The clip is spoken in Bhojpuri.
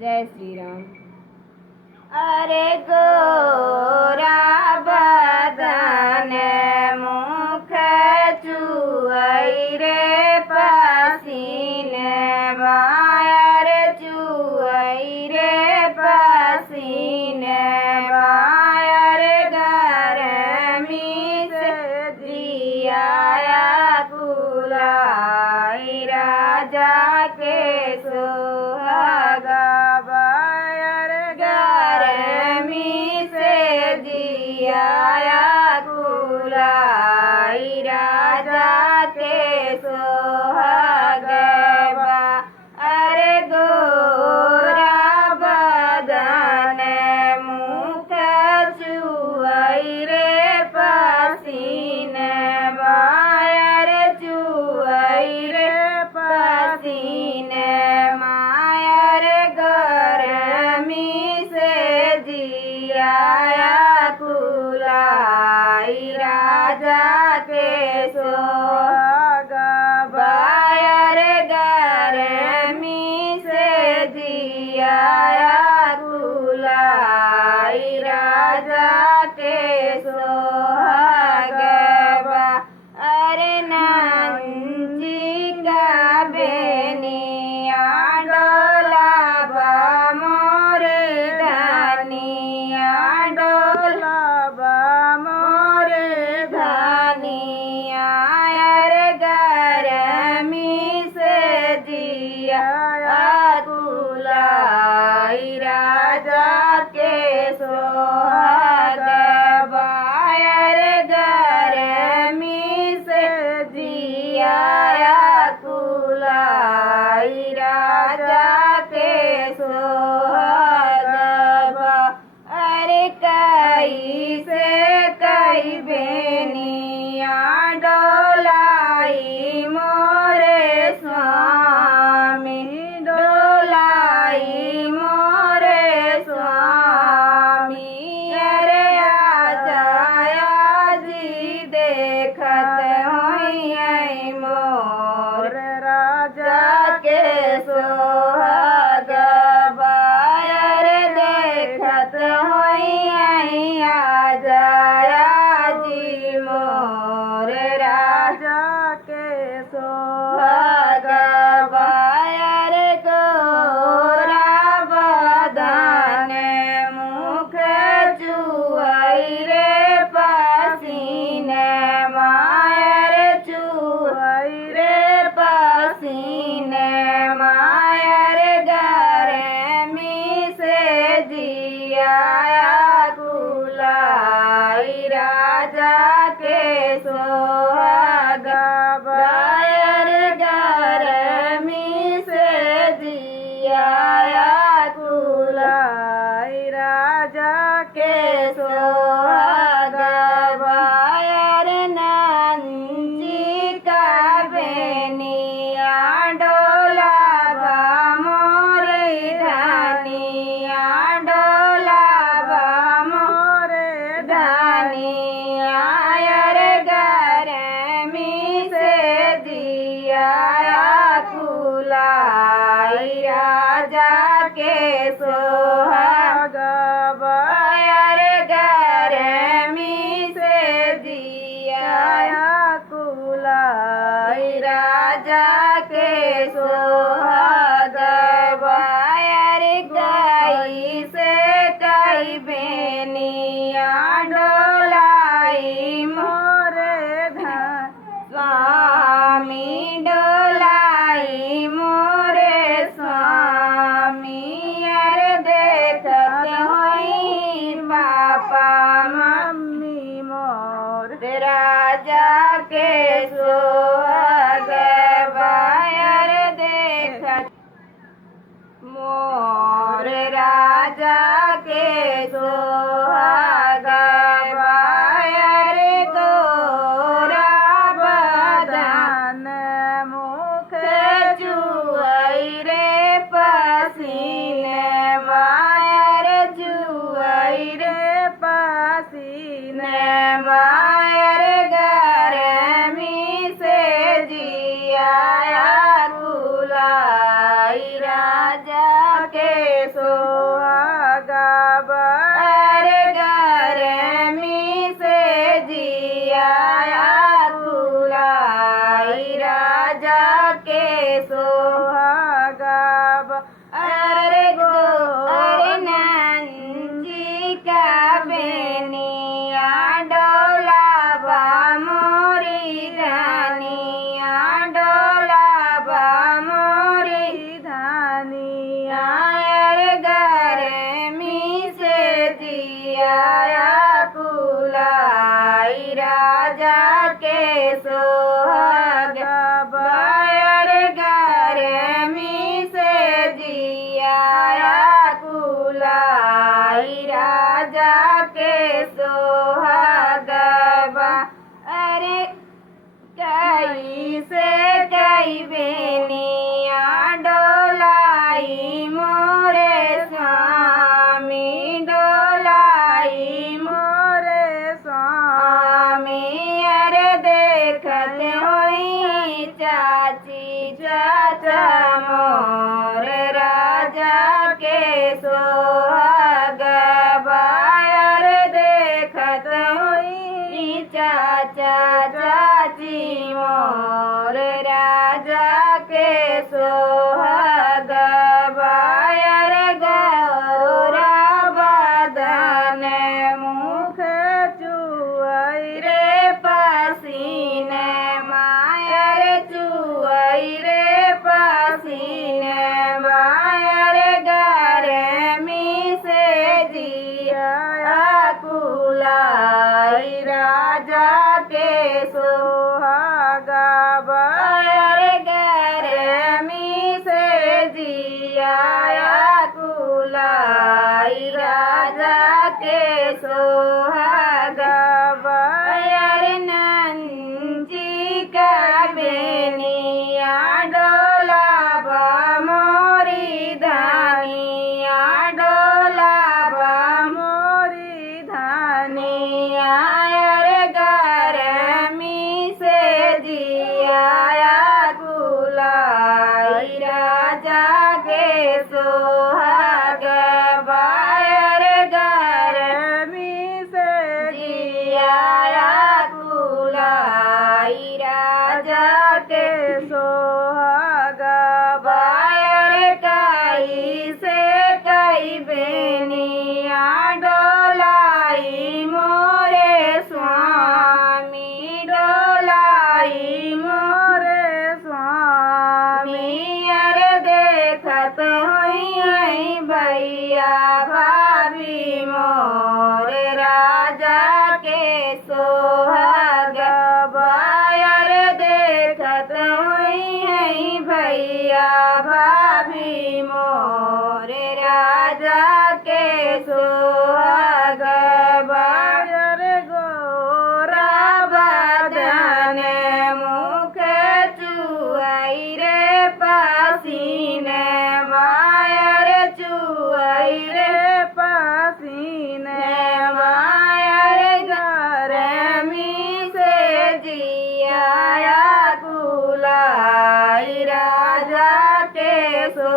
जय श्री राम। अरे गोरा बदन मुख चुअई रे पसीने मायर चुअई रे पसीने मायर गरमी से जियाया कुलाई राजा के सुहागा बायर गरमी से जियाया कुलाई राजा के सुहागा बा। अरे गोरा बदन मुख चुअई रे पसीने मायर चुअई रे पसीने मायर गरमी से जियाया कुलाई राजा के सोहागा बायर गरमी से जियाया कुलाई राजा के सोहागा बा। अरे नंजी का बेनिया डोलाबा मोर धनिया डोलाबा मोर धनिया अरे गरमी से जिया कुलाई राजा के सोहागा बायर गरमी से जिया कुलाई राजा के सोहागा बा। अरे कई से कई बेनिया डोलाई मोरे स्वामी डोलाई मोरे स्वामी अरे आजा जी देखत होई मोर राजा के सोहागा बायर देखत होई आजा जी मोर राजा के सोहागा बायर गोरा बदन मुख चुअई रे पसीने मायर चुअई रे पसीने मायर गरमी से जियाया कुलाई राजा के सोहागा बायर गरमी से जियाया कुलाई राजा के सोहागा बायर नंजी का बेनिया डोलाबा मोर धनिया डोलाबा मोर धनिया अरे गरमी से जियाया कुलाई राजा के सोहागा बायर गरमी से जियाया कुलाई राजा के सोहागा बायर गई से कई बेनिया डोलाई मोरे धन स्वामी डोलाई मोरे स्वामी अरे देखत होई पापा मम्मी मोर राजा के सोहागा बायर देखत मोर राजा के सोहागा बायर गोरा बदन मुख चुअई रे पसीने मायर चुअई रे पसीने मायर गरमी से जियाया कुलाई राजा राजा के सोहागा बारे गरमी से जिया कुलाई राजा के सोहागा अरे नंजी का बेनिया डोलावा मोरी धानिया डोलावा मोरी धानिया अरे गरमी से जिया कुलाई राजा के सोहागा बायर गरमी से जिया कुलाई राजा के सोहागा अरे कई से कई बेनिया डोलाई मोरे स्वामी डोलाई मोरे स्वामी अरे देखत होई चाची चाचा मोर राजा के सोहागा बायर देखत होई चाचा चाची मोर राजा के सोहागा बायर गौरा बदन मुख चुआई रे पसीने मायर चुआई रे पसीने मायर गरमी से जिया कुलाई राजा के सोहागा बायर गरमी से जिया कुलाई राजा के सोहागा बायर नंजी का बेनिया डोलावा मोरी धानिया डोलावा मोरी धानिया अरे गरमी से जिया कुलाई राजा के सोहागा बायर गरमी से जिया कुलाई राजा के सोहागा बायर कई से कई बेनिया डोलाई मोरे स्वामी डोलाई मोरे स्वामी अरे देखत होई भैया भाभी मोर राजा के सोहागा बायर देखत होई भैया भाभी मोर राजा के सोहागा बायर गोरा बदन मुख चुआई रे पसीने मायर चुआई रे पसीने मायर गरमी से जिया कुलाई राजा के सो